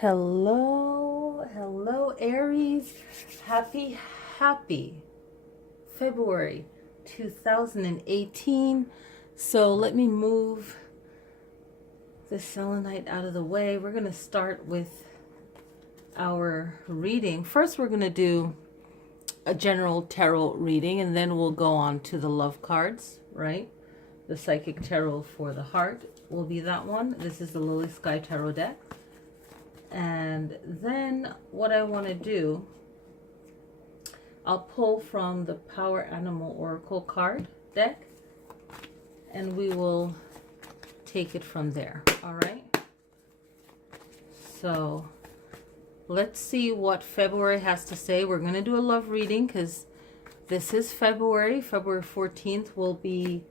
Hello, Aries. Happy February 2018. So let me move the selenite out of the way. We're going to start with our reading. First, we're going to do a general tarot reading, and then we'll go on to the love cards, right? The psychic tarot for the heart will be that one. This is the Lilly Sky Tarot deck. And then what I want to do, I'll pull from the Power Animal Oracle card deck, and we will take it from there. All right. So let's see what February has to say. We're going to do a love reading because this is February. February 14th will be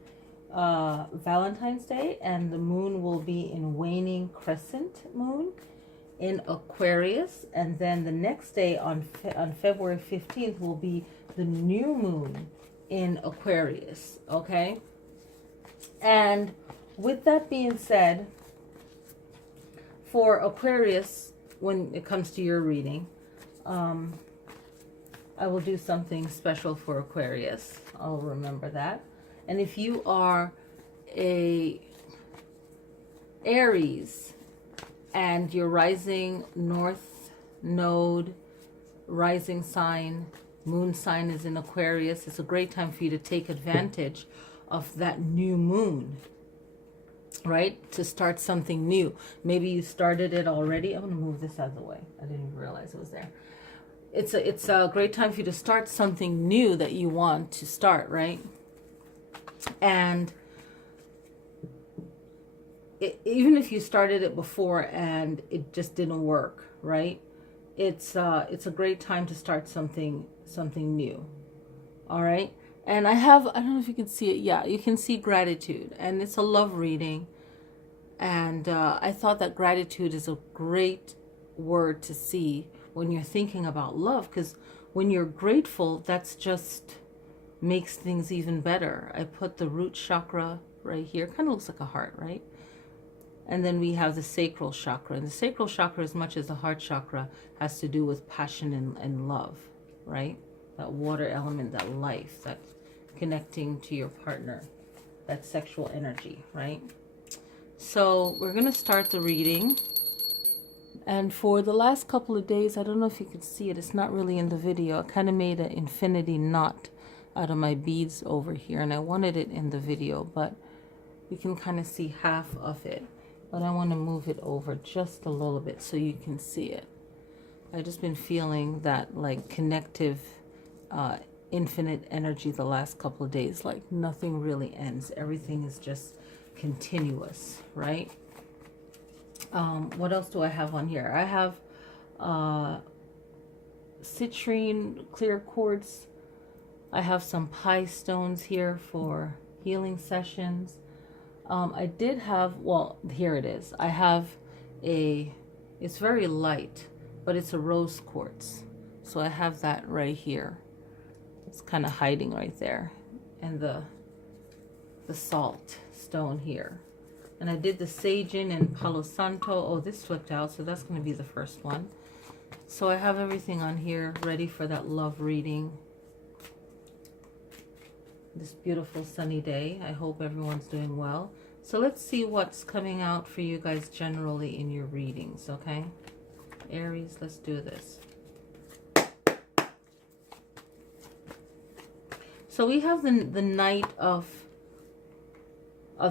Valentine's Day, and the moon will be in waning crescent moon in Aquarius, and then the next day on February 15th will be the new moon in Aquarius. Okay, and with that being said, for Aquarius, when it comes to your reading, I will do something special for Aquarius. I'll remember that. And if you are a Aries and your rising north node, rising sign, moon sign is in Aquarius, it's a great time for you to take advantage of that new moon, right? To start something new. Maybe you started it already. I'm going to move this out of the way. I didn't even realize it was there. It's a great time for you to start something new that you want to start, right? And even if you started it before and it just didn't work, right? It's a great time to start something new. All right. And I don't know if you can see it. Yeah, you can see gratitude, and it's a love reading. And I thought that gratitude is a great word to see when you're thinking about love, because when you're grateful, that's just makes things even better. I put the root chakra right here. Kind of looks like a heart, right? And then we have the sacral chakra. And the sacral chakra, as much as the heart chakra, has to do with passion and love, right? That water element, that life, that connecting to your partner, that sexual energy, right? So we're going to start the reading. And for the last couple of days, I don't know if you can see it. It's not really in the video. I kind of made an infinity knot out of my beads over here. And I wanted it in the video, but you can kind of see half of it. But I want to move it over just a little bit so you can see it. I've just been feeling that like connective, infinite energy the last couple of days. Like nothing really ends. Everything is just continuous, right? What else do I have on here? I have citrine clear quartz. I have some pie stones here for healing sessions. I did have, well, here it is. I have it's very light, but it's a rose quartz. So I have that right here. It's kind of hiding right there. And the salt stone here. And I did the Sagin and Palo Santo. Oh, this flipped out, so that's going to be the first one. So I have everything on here ready for that love reading. This beautiful sunny day. I hope everyone's doing well. So let's see what's coming out for you guys generally in your readings, okay? Aries, let's do this. So we have the Knight of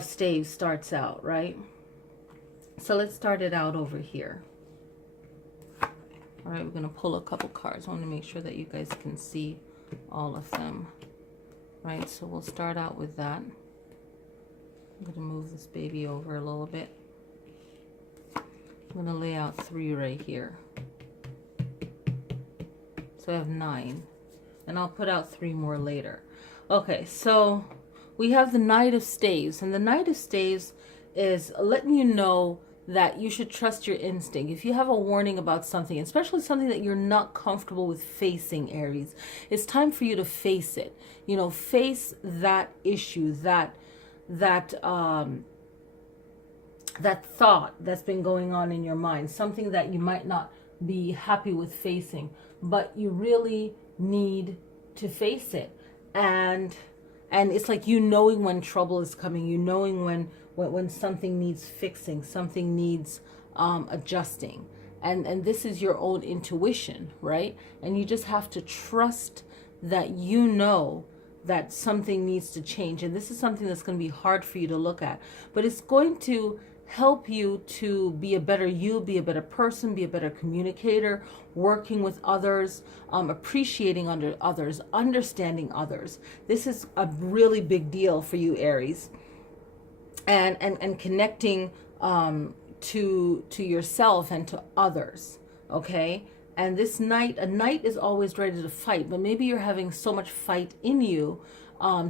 Staves starts out, right? So let's start it out over here. All right, we're going to pull a couple cards. I want to make sure that you guys can see all of them. Right, so we'll start out with that. I'm going to move this baby over a little bit. I'm going to lay out 3 right here. So I have 9. And I'll put out 3 more later. Okay, so we have the Knight of Staves. And the Knight of Staves is letting you know that you should trust your instinct. If you have a warning about something, especially something that you're not comfortable with facing, Aries, it's time for you to face it. You know, face that issue, that that thought that's been going on in your mind, something that you might not be happy with facing, but you really need to face it. And it's like you knowing when trouble is coming, you knowing when something needs fixing, something needs adjusting. And this is your own intuition, right? And you just have to trust that you know that something needs to change. And this is something that's going to be hard for you to look at, but it's going to help you to be a better you, be a better person, be a better communicator, working with others, appreciating others, understanding others. This is a really big deal for you, Aries. And connecting to yourself and to others, okay? And this knight, a knight is always ready to fight, but maybe you're having so much fight in you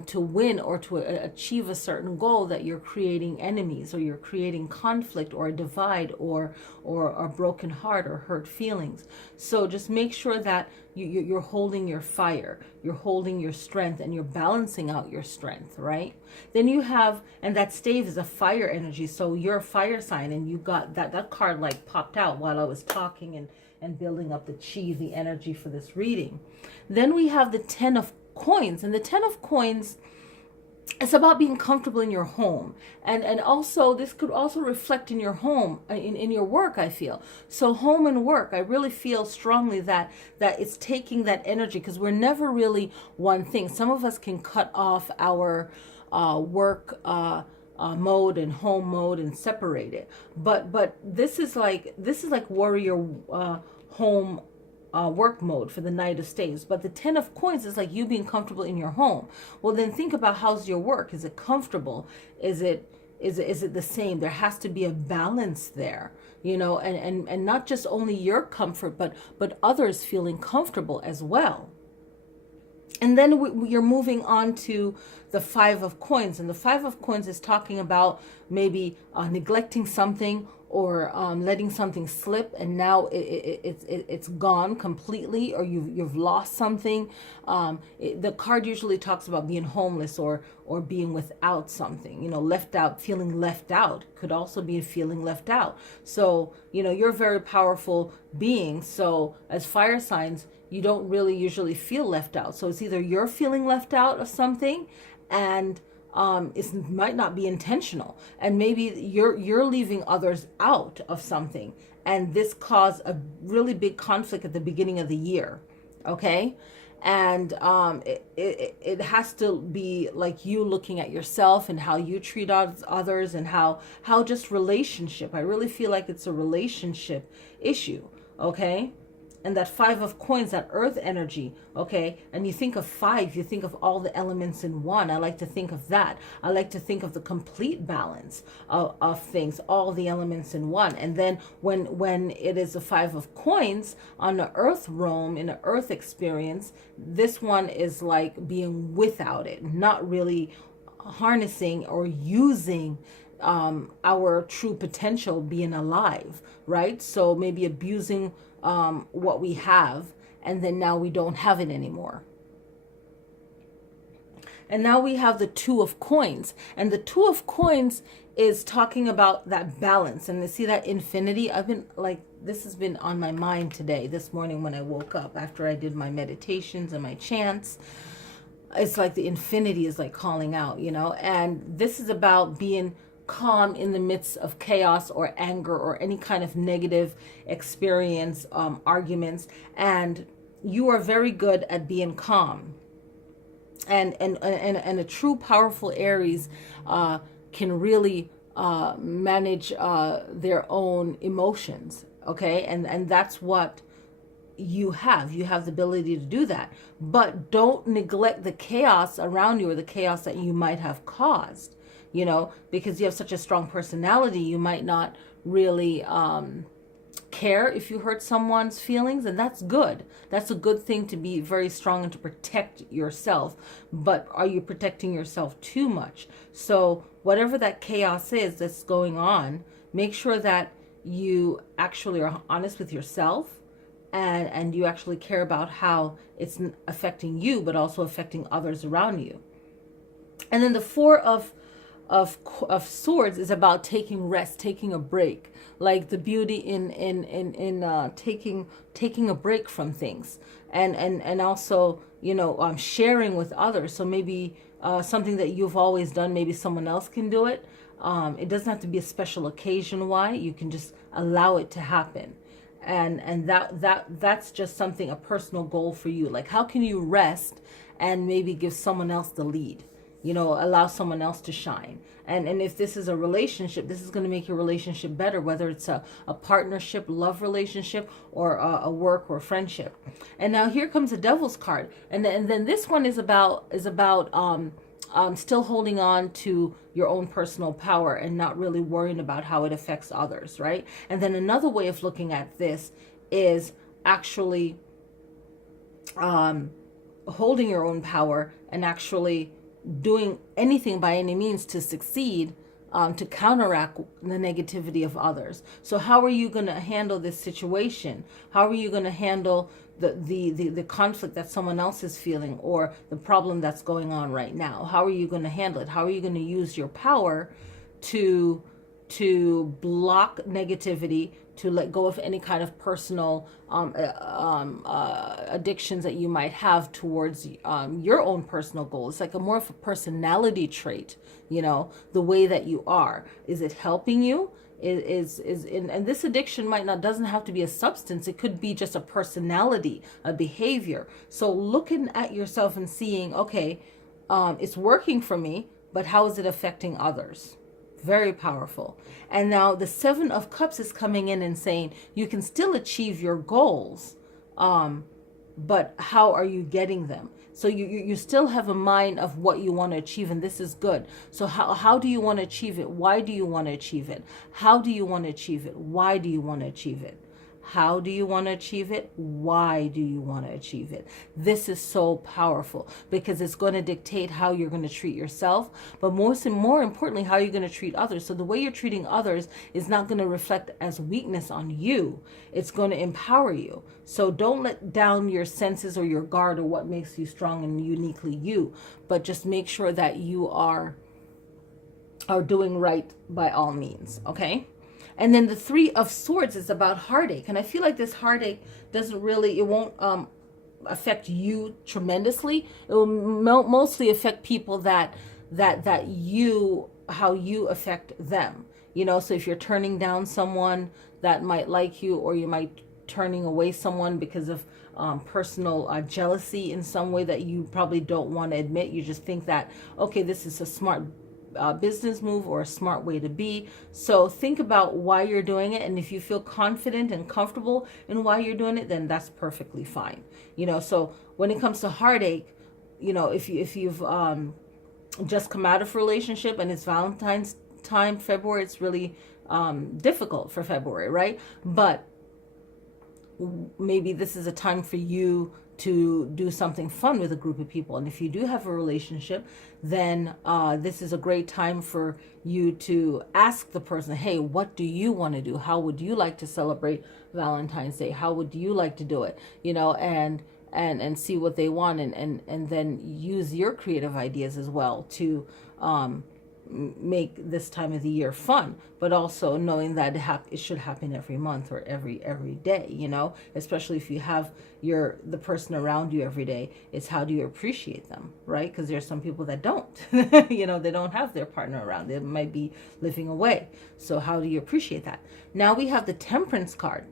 to win or to achieve a certain goal that you're creating enemies, or you're creating conflict or a divide or a broken heart or hurt feelings. So just make sure that you're holding your fire, you're holding your strength, and you're balancing out your strength, right? Then you have, and that stave is a fire energy, so you're a fire sign, and you got that card like popped out while I was talking and building up the chi, the energy for this reading. Then we have the 10 of coins, and the 10 of coins, it's about being comfortable in your home, and also this could also reflect in your home, in your work, I feel. So home and work, I really feel strongly that it's taking that energy, because we're never really one thing. Some of us can cut off our work mode and home mode and separate it, but this is like warrior home work mode for the Knight of Staves. But the 10 of coins is like you being comfortable in your home. Well, then think about, how's your work? Is it comfortable? Is it the same? There has to be a balance there, you know, and not just only your comfort, but others feeling comfortable as well. And then you're moving on to the 5 of coins, and the 5 of coins is talking about maybe neglecting something, or letting something slip, and now it's gone completely, or you've lost something. The card usually talks about being homeless or being without something, you know, left out, feeling left out. Could also be feeling left out. So, you know, you're a very powerful being. So as fire signs, you don't really usually feel left out. So it's either you're feeling left out of something, and it might not be intentional, and maybe you're leaving others out of something, and this caused a really big conflict at the beginning of the year, okay? And it has to be like you looking at yourself and how you treat others, and how just relationship. I really feel like it's a relationship issue, okay? And that 5 of coins, that earth energy, okay? And you think of 5, you think of all the elements in one. I like to think of that. I like to think of the complete balance of things, all the elements in one. And then when it is the 5 of coins on the earth realm, in the earth experience, this one is like being without it, not really harnessing or using our true potential, being alive, right? So maybe abusing what we have, and then now we don't have it anymore. And now we have the 2 of coins, and the 2 of coins is talking about that balance. And you see that infinity? I've been like, this has been on my mind today, this morning when I woke up after I did my meditations and my chants. It's like the infinity is like calling out, you know. And this is about being calm in the midst of chaos or anger or any kind of negative experience, arguments. And you are very good at being calm. And a true powerful Aries can really manage their own emotions, okay? And that's what you have the ability to do that. But don't neglect the chaos around you, or the chaos that you might have caused, you know, because you have such a strong personality. You might not really care if you hurt someone's feelings, and that's good. That's a good thing, to be very strong and to protect yourself. But are you protecting yourself too much? So whatever that chaos is that's going on, make sure that you actually are honest with yourself, and you actually care about how it's affecting you, but also affecting others around you. And then the 4 of of Swords is about taking rest, taking a break, like the beauty in taking a break from things, and also, you know, sharing with others. So maybe something that you've always done, maybe someone else can do it. It doesn't have to be a special occasion. Why? You can just allow it to happen. And that's just something, a personal goal for you. Like, how can you rest and maybe give someone else the lead? You know, allow someone else to shine. And if this is a relationship, this is going to make your relationship better, whether it's a partnership, love relationship, or a work or friendship. And now here comes the Devil's card. And then this one is about still holding on to your own personal power and not really worrying about how it affects others, right? And then another way of looking at this is actually holding your own power and actually doing anything by any means to succeed, to counteract the negativity of others. So how are you going to handle this situation? How are you going to handle the conflict that someone else is feeling, or the problem that's going on right now? How are you going to handle it? How are you going to use your power to block negativity, to let go of any kind of personal addictions that you might have towards your own personal goals? It's like a more of a personality trait, you know, the way that you are. Is it helping you? And this addiction doesn't have to be a substance. It could be just a personality, a behavior. So looking at yourself and seeing, okay, it's working for me, but how is it affecting others? Very powerful. And now the Seven of Cups is coming in and saying you can still achieve your goals, but how are you getting them? So you still have a mind of what you want to achieve, and this is good. So how do you want to achieve it? Why do you want to achieve it? How do you want to achieve it? Why do you want to achieve it? How do you want to achieve it? Why do you want to achieve it? This is so powerful because it's going to dictate how you're going to treat yourself, but more importantly, how you're going to treat others. So the way you're treating others is not going to reflect as weakness on you. It's going to empower you. So don't let down your senses or your guard or what makes you strong and uniquely you, but just make sure that you are doing right by all means, okay? And then the Three of Swords is about heartache. And I feel like this heartache it won't affect you tremendously. It will mostly affect people how you affect them. You know, so if you're turning down someone that might like you, or you might turning away someone because of personal jealousy in some way that you probably don't want to admit. You just think that, okay, this is a smart business move or a smart way to be. So think about why you're doing it, and if you feel confident and comfortable in why you're doing it, then that's perfectly fine. You know, so when it comes to heartache, you know, if you've just come out of a relationship and it's Valentine's time, February, it's really difficult for February, right? But maybe this is a time for you to do something fun with a group of people. And if you do have a relationship, then this is a great time for you to ask the person, hey, what do you want to do? How would you like to celebrate Valentine's Day? How would you like to do it? You know, and see what they want, and then use your creative ideas as well to make this time of the year fun, but also knowing that it should happen every month or every day, you know, especially if you have the person around you every day. It's how do you appreciate them, right? Because there's some people that don't, you know, they don't have their partner around. They might be living away. So how do you appreciate that? Now we have the Temperance card.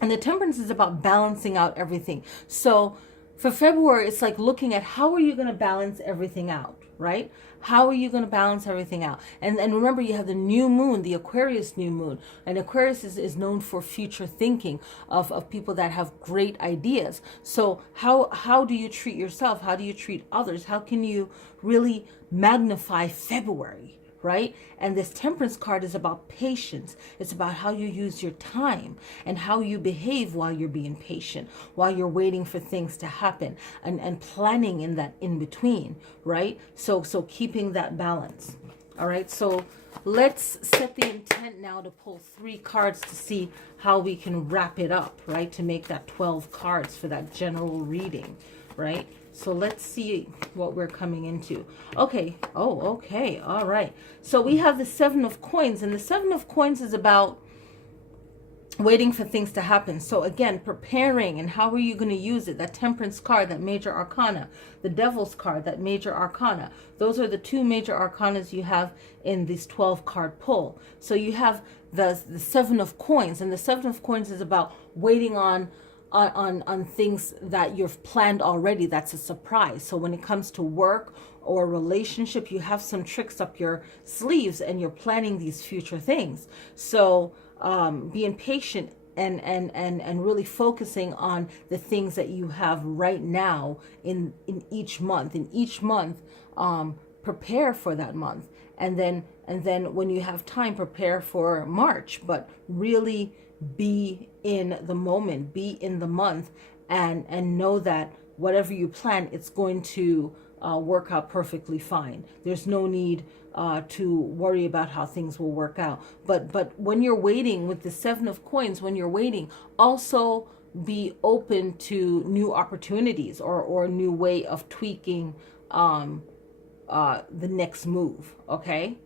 And the Temperance is about balancing out everything. So for February, it's like looking at how are you going to balance everything out, right? How are you going to balance everything out? And remember, you have the new moon, the Aquarius new moon. And Aquarius is known for future thinking of people that have great ideas. So how do you treat yourself? How do you treat others? How can you really magnify February? Right? And this Temperance card is about patience. It's about how you use your time and how you behave while you're being patient, while you're waiting for things to happen, and planning in that in between, right? So keeping that balance. All right, so let's set the intent now to pull 3 cards to see how we can wrap it up, right? To make that 12 cards for that general reading. right? So let's see what we're coming into. Okay. Oh, okay. All right. So we have the Seven of Coins, and the Seven of Coins is about waiting for things to happen. So again, preparing, and how are you going to use it? That Temperance card, that major arcana, the Devil's card, that major arcana. Those are the two major arcanas you have in this 12 card pull. So you have the Seven of Coins, and the Seven of Coins is about waiting on things that you've planned already. That's a surprise. So when it comes to work or relationship, you have some tricks up your sleeves and you're planning these future things. So being patient and really focusing on the things that you have right now in each month. In each month, prepare for that month, and then when you have time, prepare for March. But really be in the moment, be in the month, and know that whatever you plan, it's going to work out perfectly fine. There's no need to worry about how things will work out. But when you're waiting with the Seven of Coins, when you're waiting, also be open to new opportunities or a new way of tweaking the next move. Okay.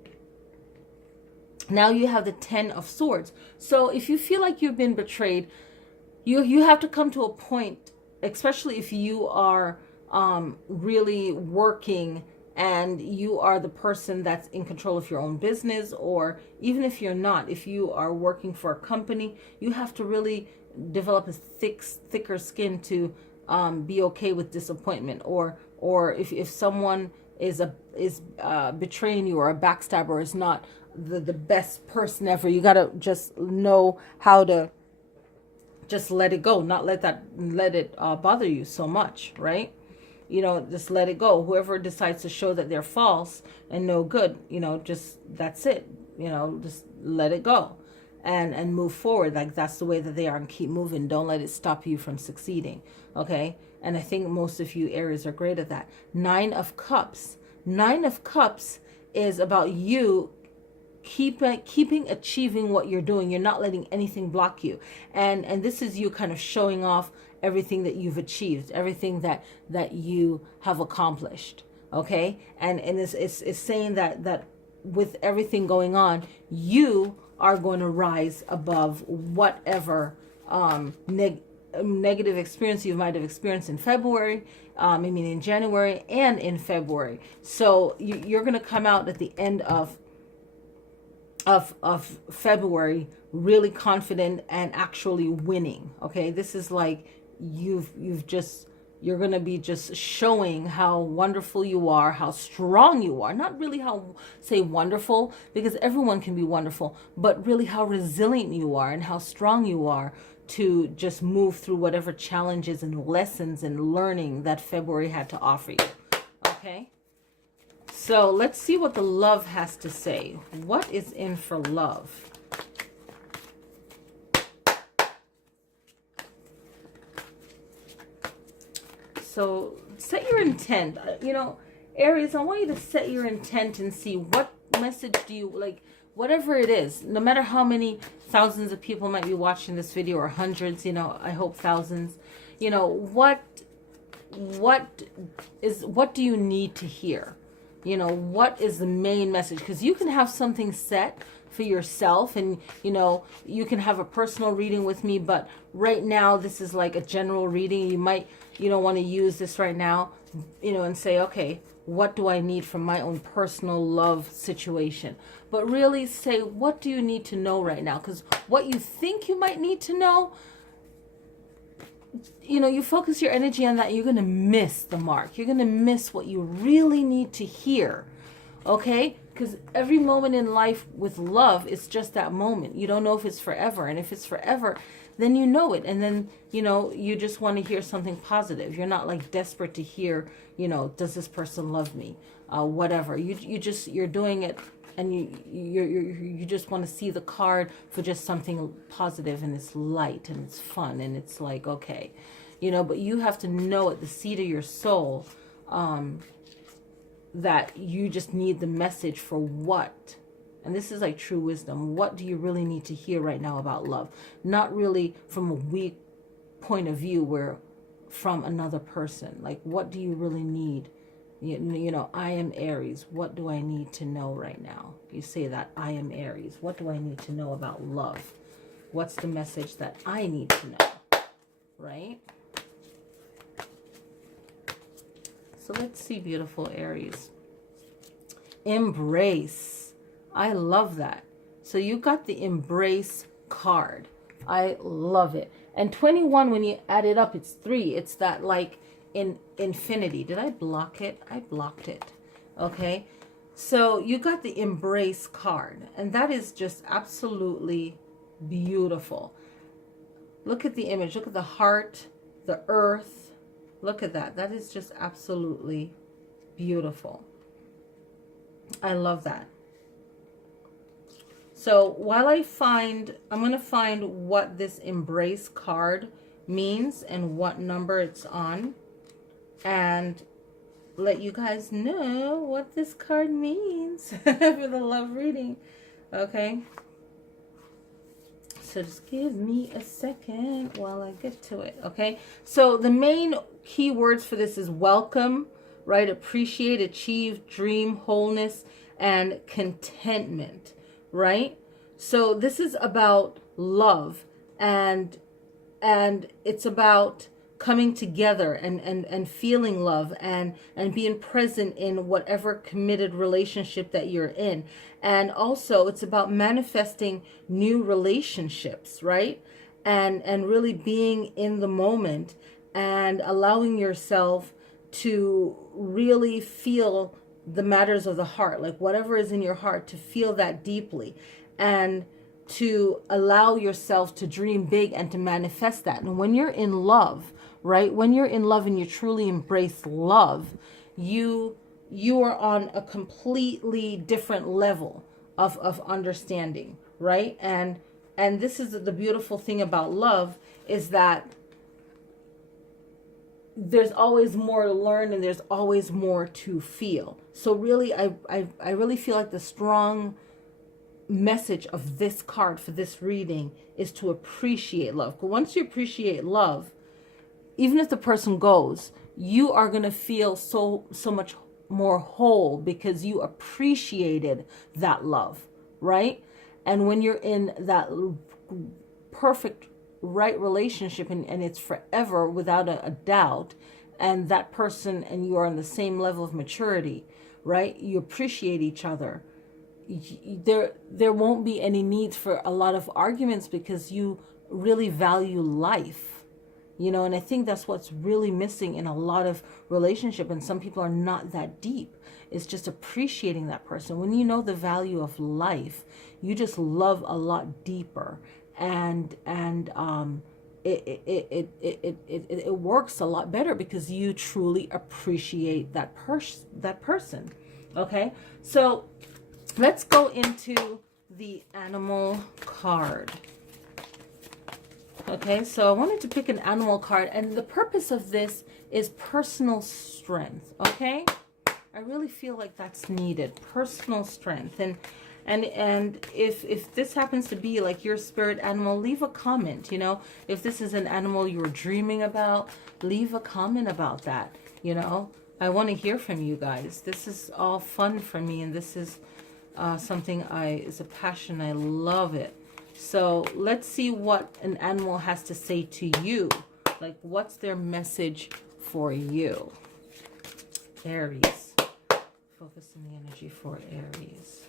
Now you have the Ten of Swords. So if you feel like you've been betrayed, you have to come to a point, especially if you are really working and you are the person that's in control of your own business, or even if you're not, if you are working for a company, you have to really develop a thicker skin to be okay with disappointment, or if someone is betraying you, or a backstabber is not the best person ever, you got to just know how to just let it go, not let it bother you so much, right? Just let it go. Whoever decides to show that they're false and no good, just that's it. Just let it go and move forward. Like that's the way that they are, and keep moving. Don't let it stop you from succeeding. Okay. And I think most of you Aries are great at that. Nine of Cups. Nine of Cups is about you keeping achieving what you're doing. You're not letting anything block you. And this is you kind of showing off everything that you've achieved, everything that you have accomplished. Okay. And it's saying that with everything going on, you are going to rise above whatever negative experience you might have experienced in February, in January and in February. So you're going to come out at the end of February really confident and actually winning. Okay. This is like you're going to be just showing how wonderful you are, how strong you are. Not really how, say, wonderful, because everyone can be wonderful, but really how resilient you are and how strong you are to just move through whatever challenges and lessons and learning that February had to offer you. Okay. So let's see what the love has to say. What is in for love? So set your intent. Aries, I want you to set your intent and see what message do you like, whatever it is, no matter how many thousands of people might be watching this video, or hundreds, I hope thousands. What do you need to hear? What is the main message? Because you can have something set for yourself, and you can have a personal reading with me, but right now this is like a general reading. You might want to use this right now, and say, okay, what do I need from my own personal love situation? But really say, what do you need to know right now? Because what you think you might need to know, you focus your energy on that, you're going to miss the mark. You're going to miss what you really need to hear. Okay? Because every moment in life with love is just that moment. You don't know if it's forever. And if it's forever, then you know it. And then, you just want to hear something positive. You're not like desperate to hear, does this person love me? Whatever. You're doing it, and you just want to see the card for just something positive, and it's light and it's fun, and it's like, okay, but you have to know at the seat of your soul that you just need the message for what. And this is like true wisdom. What do you really need to hear right now about love? Not really from a weak point of view where from another person. Like, what do you really need? You know, I am Aries. What do I need to know right now? You say that, I am Aries. What do I need to know about love? What's the message that I need to know? Right? So let's see, beautiful Aries. Embrace. I love that. So you got the embrace card. I love it. And 21, when you add it up, it's 3. It's that like in infinity. Did I block it? I blocked it. Okay. So you got the embrace card. And that is just absolutely beautiful. Look at the image. Look at the heart, the earth. Look at that. That is just absolutely beautiful. I love that. So while I'm going to find what this embrace card means and what number it's on, and let you guys know what this card means for the love reading. Okay. So just give me a second while I get to it. Okay. So the main key words for this is welcome, right? Appreciate, achieve, dream, wholeness, and contentment, right? So this is about love, and it's about coming together and feeling love and being present in whatever committed relationship that you're in. And also it's about manifesting new relationships, right? And really being in the moment and allowing yourself to really feel the matters of the heart, like whatever is in your heart, to feel that deeply and to allow yourself to dream big and to manifest that. And when you're in love, right? When you're in love and you truly embrace love, you are on a completely different level of understanding, right? And this is the beautiful thing about love, is that there's always more to learn and there's always more to feel. So really, I really feel like the strong message of this card for this reading is to appreciate love. But once you appreciate love, even if the person goes, you are going to feel so much more whole because you appreciated that love, right? And when you're in that perfect right relationship and it's forever without a doubt, and that person and you are on the same level of maturity, right? You appreciate each other. There won't be any needs for a lot of arguments because you really value life, you know. And I think that's what's really missing in a lot of relationship, and some people are not that deep. It's just appreciating that person. When you know the value of life, you just love a lot deeper, and it works a lot better because you truly appreciate that person. Okay, so let's go into the animal card. Okay, so I wanted to pick an animal card, and the purpose of this is personal strength. Okay, I really feel like that's needed, personal strength. And if this happens to be like your spirit animal, leave a comment. You know, if this is an animal you were dreaming about, leave a comment about that. You know, I want to hear from you guys. This is all fun for me, and this is something is a passion. I love it. So let's see what an animal has to say to you. Like, what's their message for you? Aries. Focus on the energy for Aries.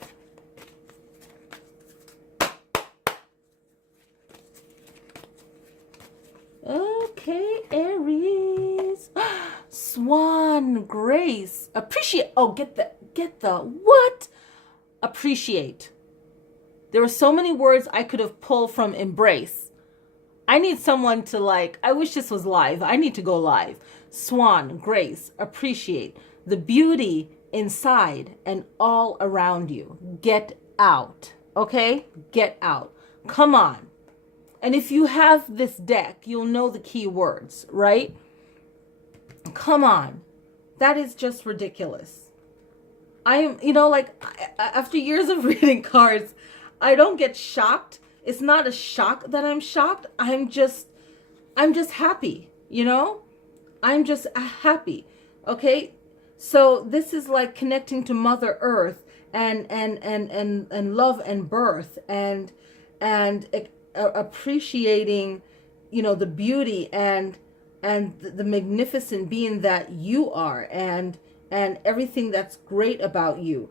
Okay, Aries. Swan, grace, appreciate. Oh, get the what? Appreciate. There are so many words I could have pulled from embrace. I need someone to I wish this was live. I need to go live. Swan, grace, appreciate. The beauty inside and all around you. Get out. Okay? Get out. Come on. And if you have this deck, you'll know the key words, right? Come on. That is just ridiculous. After years of reading cards, I don't get shocked. It's not a shock that I'm shocked. I'm just happy, you know? I'm just happy. Okay? So this is like connecting to Mother Earth and love and birth and appreciating, the beauty and the magnificent being that you are, and everything that's great about you,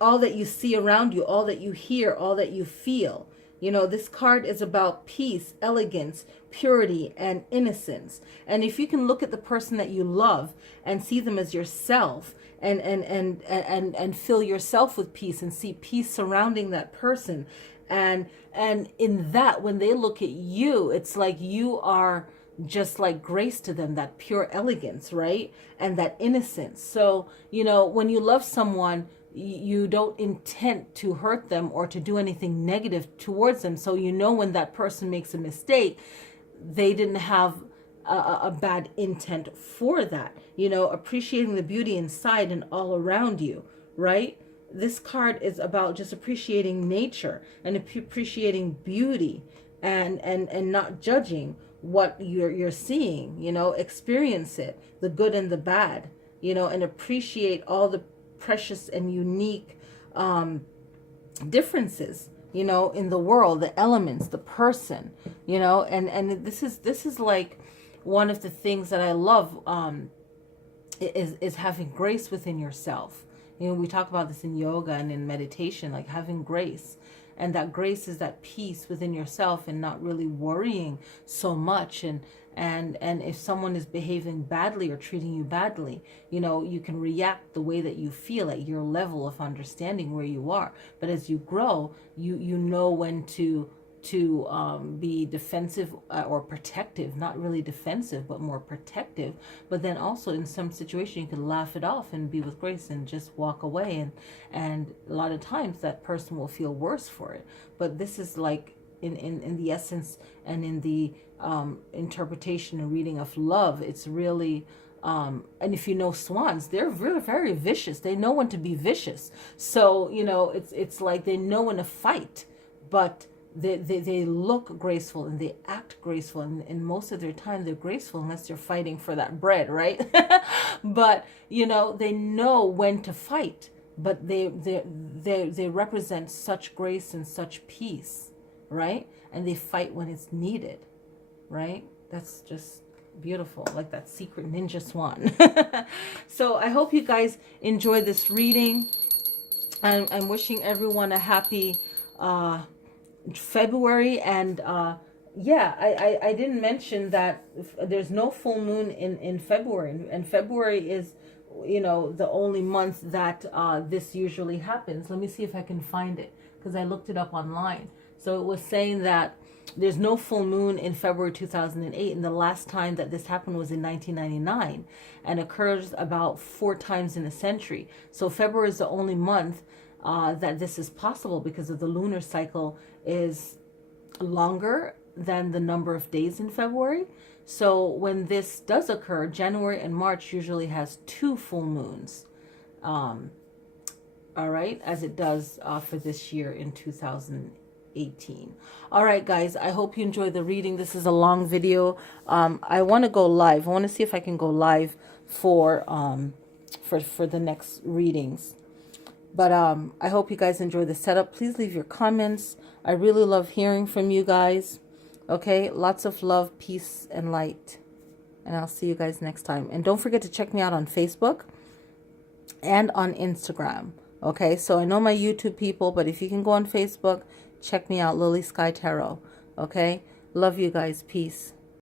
all that you see around you, all that you hear, all that you feel. This card is about peace, elegance, purity, and innocence. And if you can look at the person that you love and see them as yourself, and fill yourself with peace and see peace surrounding that person, and in that, when they look at you, it's like you are just like grace to them, that pure elegance, right? And that innocence. So, when you love someone, you don't intend to hurt them or to do anything negative towards them. So, when that person makes a mistake, they didn't have a bad intent for that. Appreciating the beauty inside and all around you, right? This card is about just appreciating nature and appreciating beauty, and not judging what you're seeing. Experience it, the good and the bad, and appreciate all the precious and unique differences, in the world, the elements, the person, and this is like one of the things that I love, is having grace within yourself. We talk about this in yoga and in meditation, like having grace. And that grace is that peace within yourself and not really worrying so much. And if someone is behaving badly or treating you badly, you can react the way that you feel at your level of understanding where you are. But as you grow, you know when to be defensive or protective, not really defensive, but more protective. But then also in some situation, you can laugh it off and be with grace and just walk away. And a lot of times that person will feel worse for it. But this is like in the essence and in the interpretation and reading of love, it's really, and if you know swans, they're very, very vicious. They know when to be vicious. So, it's like they know when to fight, but they look graceful and they act graceful, and most of their time they're graceful unless they're fighting for that bread, right? But they know when to fight, but they represent such grace and such peace, right? And they fight when it's needed, right? That's just beautiful, like that secret ninja swan. So I hope you guys enjoy this reading. I'm wishing everyone a happy February, and I didn't mention that there's no full moon in February, and February is the only month that this usually happens. Let me see if I can find it, because I looked it up online. So it was saying that there's no full moon in February 2008, and the last time that this happened was in 1999, and occurs about 4 times in a century. So February is the only month that this is possible, because of the lunar cycle is longer than the number of days in February. So when this does occur, January and March usually has 2 full moons, all right, as it does for this year in 2018. All right, guys, I hope you enjoyed the reading. This is a long video. I want to go live. I want to see if I can go live for the next readings. But I hope you guys enjoy the setup. Please leave your comments. I really love hearing from you guys. Okay, lots of love, peace, and light. And I'll see you guys next time. And don't forget to check me out on Facebook and on Instagram. Okay, so I know my YouTube people, but if you can go on Facebook, check me out, Lily Sky Tarot. Okay, love you guys. Peace.